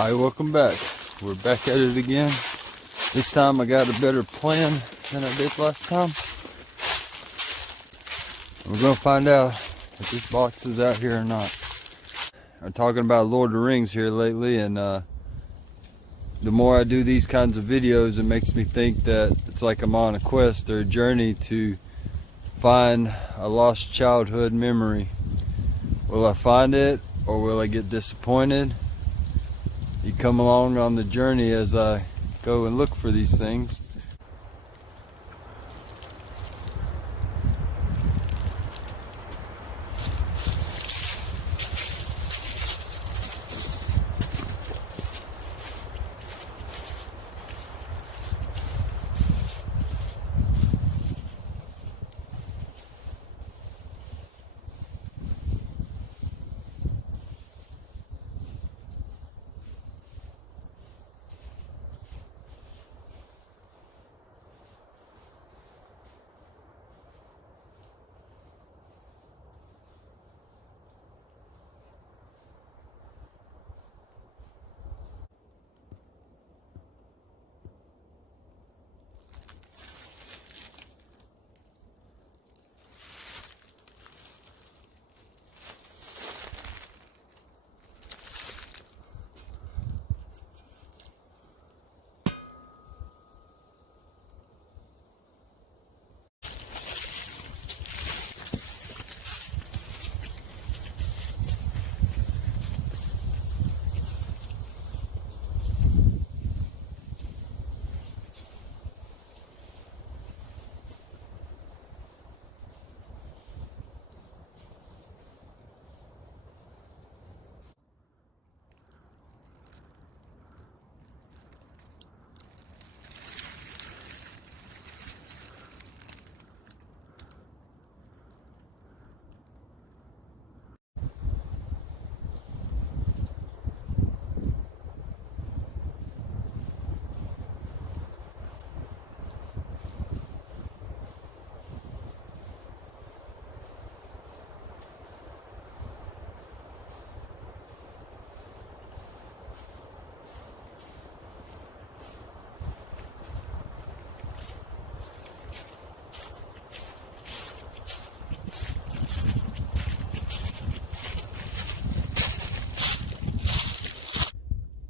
Hi, welcome back. We're back at it again. This time I got a better plan than I did last time. We're gonna find out if this box is out here or not. I'm talking about Lord of the Rings here lately, and the more I do these kinds of videos, it makes me think that it's like I'm on a quest or a journey to find a lost childhood memory. Will I find it, or will I get disappointed? You come along on the journey as I go and look for these things.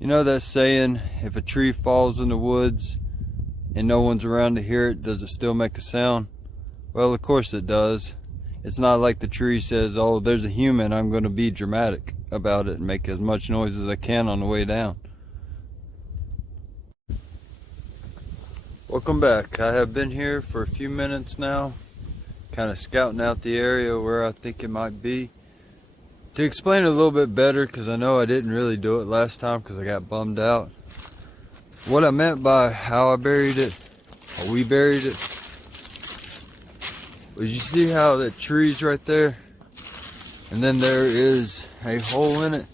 You know that saying, if a tree falls in the woods and no one's around to hear it, does it still make a sound? Well, of course it does. It's not like the tree says, oh, there's a human, I'm going to be dramatic about it and make as much noise as I can on the way down. Welcome back. I have been here for a few minutes now, kind of scouting out the area where I think it might be. To explain it a little bit better, because I know I didn't really do it last time because I got bummed out. What I meant by how I buried it, or we buried it, was you see how that tree's right there? And then there is a hole in it?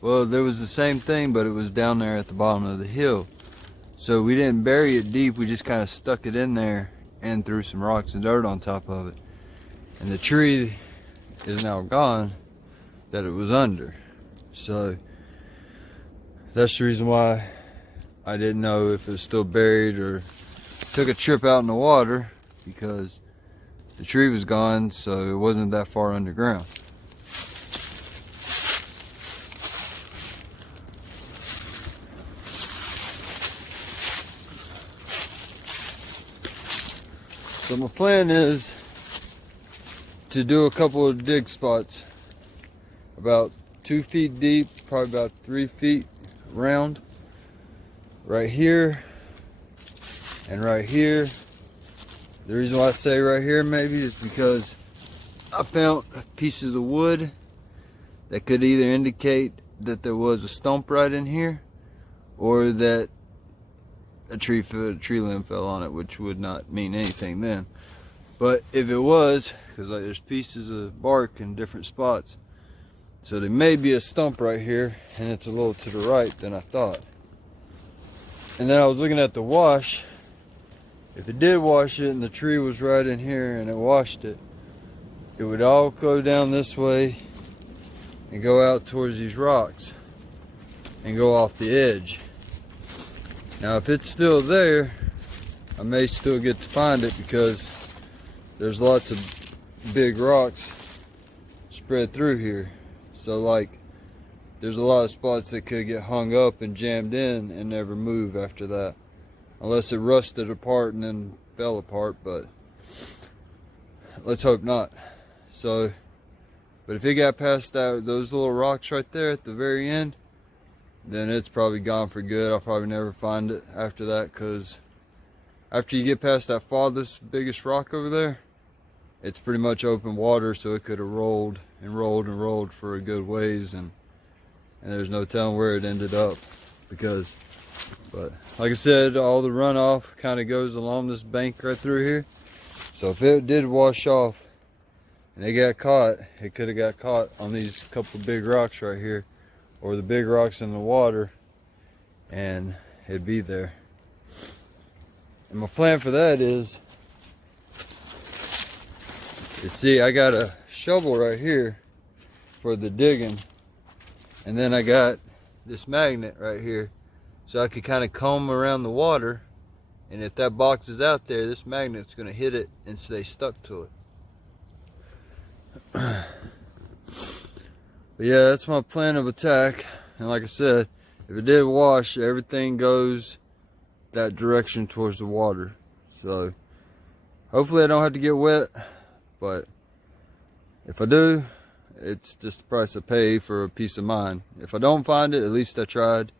Well, there was the same thing, but it was down there at the bottom of the hill. So we didn't bury it deep, we just kind of stuck it in there and threw some rocks and dirt on top of it. And the tree is now gone that it was under. So that's the reason why I didn't know if it was still buried or took a trip out in the water, because the tree was gone, so it wasn't that far underground. So my plan is to do a couple of dig spots about 2 feet deep, probably about 3 feet round, right here and right here. The reason why I say right here maybe is because I found pieces of wood that could either indicate that there was a stump right in here, or that a tree limb fell on it, which would not mean anything then. But if it was, because like there's pieces of bark in different spots, so there may be a stump right here, and it's a little to the right than I thought. And then I was looking at the wash. If it did wash it and the tree was right in here and it washed it, it would all go down this way and go out towards these rocks. and go off the edge. Now if it's still there, I may still get to find it because there's lots of big rocks spread through here. So like there's a lot of spots that could get hung up and jammed in and never move after that. Unless it rusted apart and then fell apart, but let's hope not. So, but if it got past those little rocks right there at the very end, then it's probably gone for good. I'll probably never find it after that, because after you get past that farthest, biggest rock over there, it's pretty much open water, so it could have rolled and rolled and rolled for a good ways, and there's no telling where it ended up. Because, but like I said, all the runoff kind of goes along this bank right through here. So if it did wash off and it got caught, it could have got caught on these couple big rocks right here, or the big rocks in the water, and it'd be there. And my plan for that is, you see, I got a shovel right here for the digging, and then I got this magnet right here, so I could kind of comb around the water, and if that box is out there, this magnet's going to hit it and stay stuck to it. But yeah, that's my plan of attack. And like I said, if it did wash, everything goes that direction towards the water. So hopefully I don't have to get wet, but if I do, it's just the price I pay for a peace of mind. If I don't find it, at least I tried.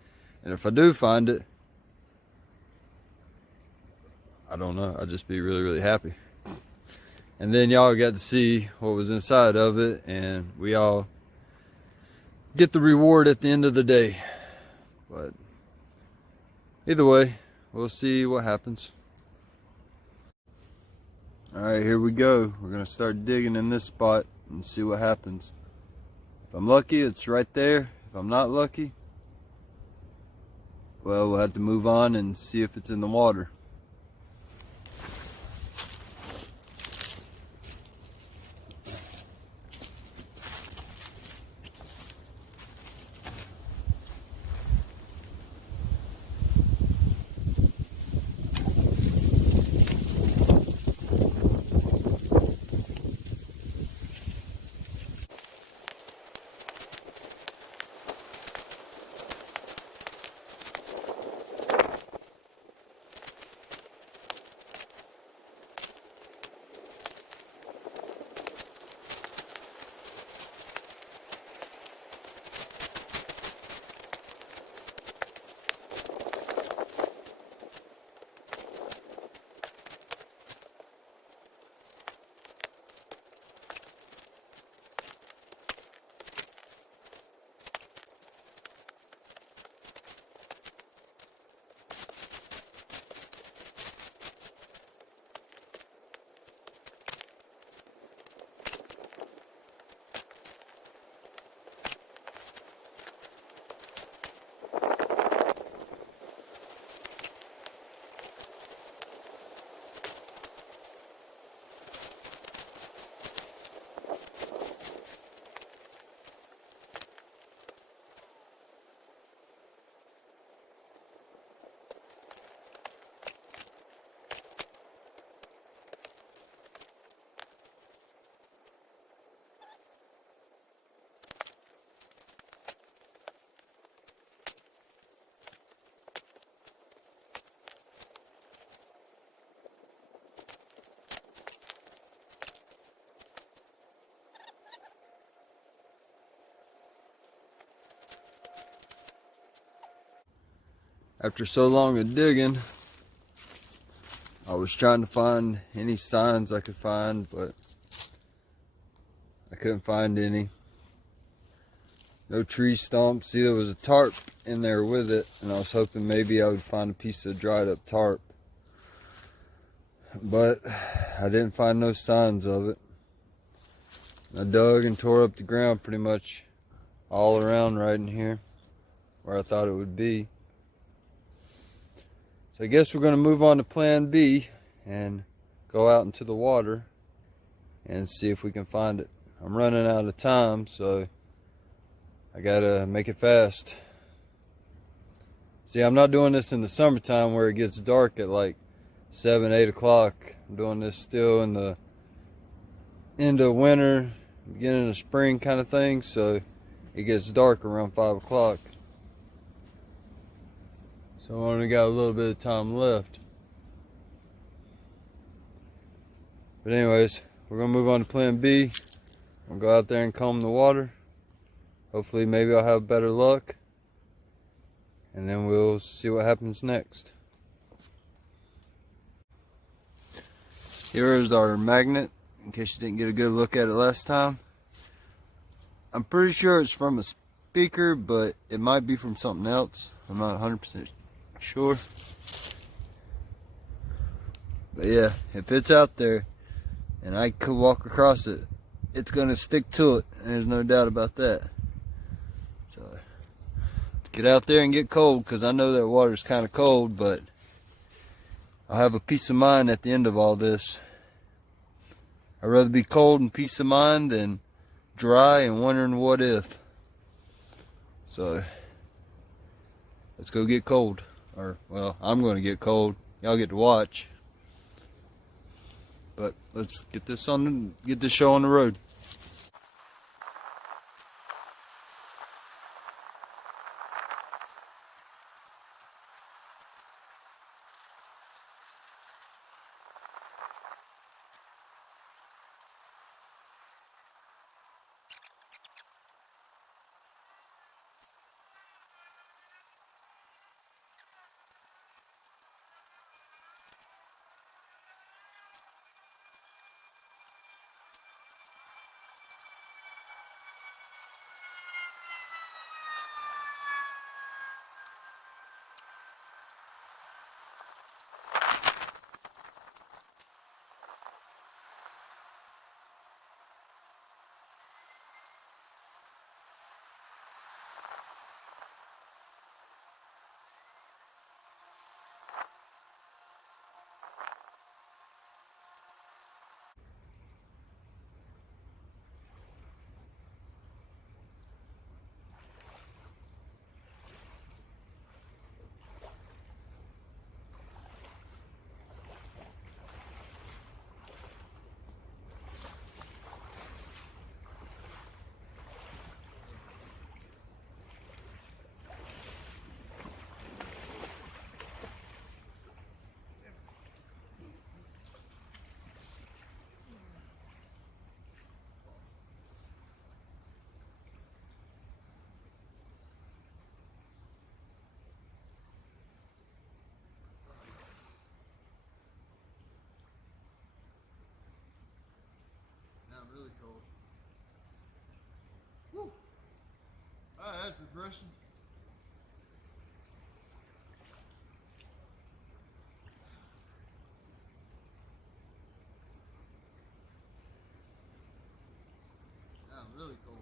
And if I do find it, I don't know, I'd just be really, really happy. And then y'all got to see what was inside of it, and we all get the reward at the end of the day. But either way, we'll see what happens. Alright, here we go. We're going to start digging in this spot and see what happens. If I'm lucky, it's right there. If I'm not lucky, well, we'll have to move on and see if it's in the water. After so long of digging, I was trying to find any signs I could find, but I couldn't find any. No tree stumps. See, there was a tarp in there with it, and I was hoping maybe I would find a piece of dried up tarp. But I didn't find no signs of it. I dug and tore up the ground pretty much all around right in here where I thought it would be. So I guess we're going to move on to plan B and go out into the water and see if we can find it. I'm running out of time, so I gotta make it fast. See, I'm not doing this in the summertime where it gets dark at like 7, 8 o'clock. I'm doing this still in the end of winter, beginning of spring kind of thing, so it gets dark around 5 o'clock. So I only got a little bit of time left. But anyways, we're gonna move on to plan B. I'm gonna go out there and comb the water. Hopefully maybe I'll have better luck. And then we'll see what happens next. Here is our magnet, in case you didn't get a good look at it last time. I'm pretty sure it's from a speaker, but it might be from something else. I'm not 100% sure. But yeah, if it's out there and I could walk across it, it's gonna stick to it. There's no doubt about that. So let's get out there and get cold, because I know that water's kind of cold, but I'll have a peace of mind at the end of all this. I'd rather be cold and peace of mind than dry and wondering what if. So let's go get cold. Or, well, I'm going to get cold. Y'all get to watch. But let's get this show on the road. Really cold. Woo! Alright, that's refreshing. Now I'm really cold.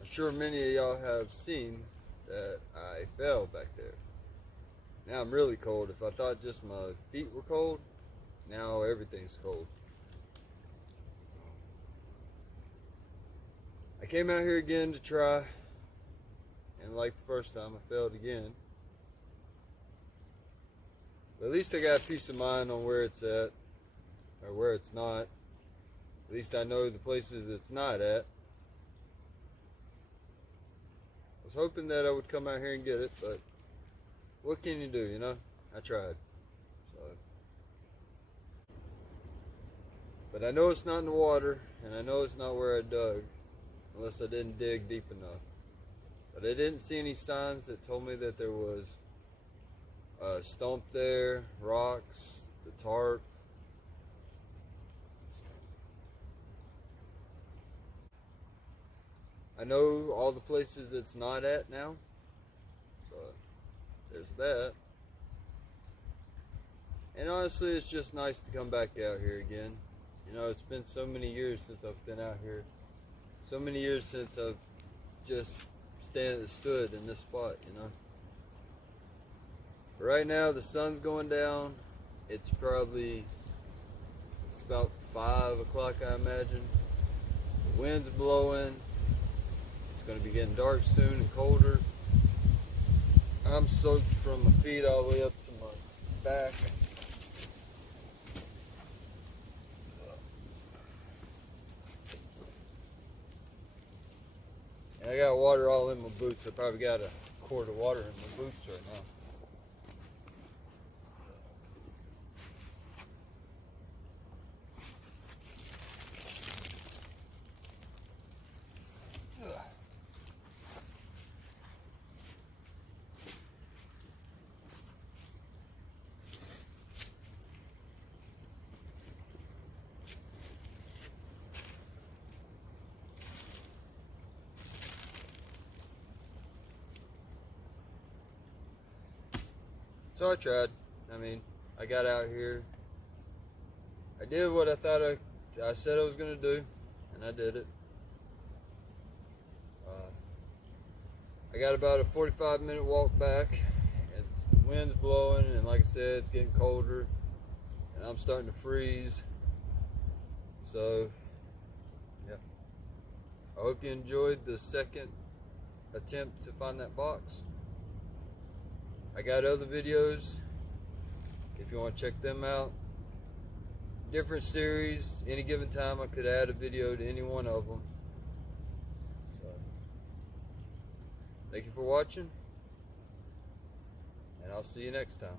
I'm sure many of y'all have seen that I fell back there. Now I'm really cold. If I thought just my feet were cold, now everything's cold. I came out here again to try, and like the first time, I failed again. But at least I got peace of mind on where it's at, or where it's not. At least I know the places it's not at. I was hoping that I would come out here and get it, but what can you do, you know? I tried. So. But I know it's not in the water, and I know it's not where I dug, unless I didn't dig deep enough. But I didn't see any signs that told me that there was a stump there, rocks, the tarp. I know all the places it's not at now, so there's that. And honestly, it's just nice to come back out here again. You know, it's been so many years since I've been out here. So many years since I've just stood in this spot, you know. Right now the sun's going down. It's about 5 o'clock, I imagine. The wind's blowing. It's going to be getting dark soon and colder. I'm soaked from my feet all the way up to my back. And I got water all in my boots. I probably got a quart of water in my boots right now. So I tried. I mean, I got out here. I did what I thought I said I was going to do, and I did it. I got about a 45-minute walk back. The wind's blowing, and like I said, it's getting colder, and I'm starting to freeze. So, yeah. I hope you enjoyed the second attempt to find that box. I got other videos if you want to check them out. Different series. Any given time I could add a video to any one of them. So, thank you for watching, and I'll see you next time.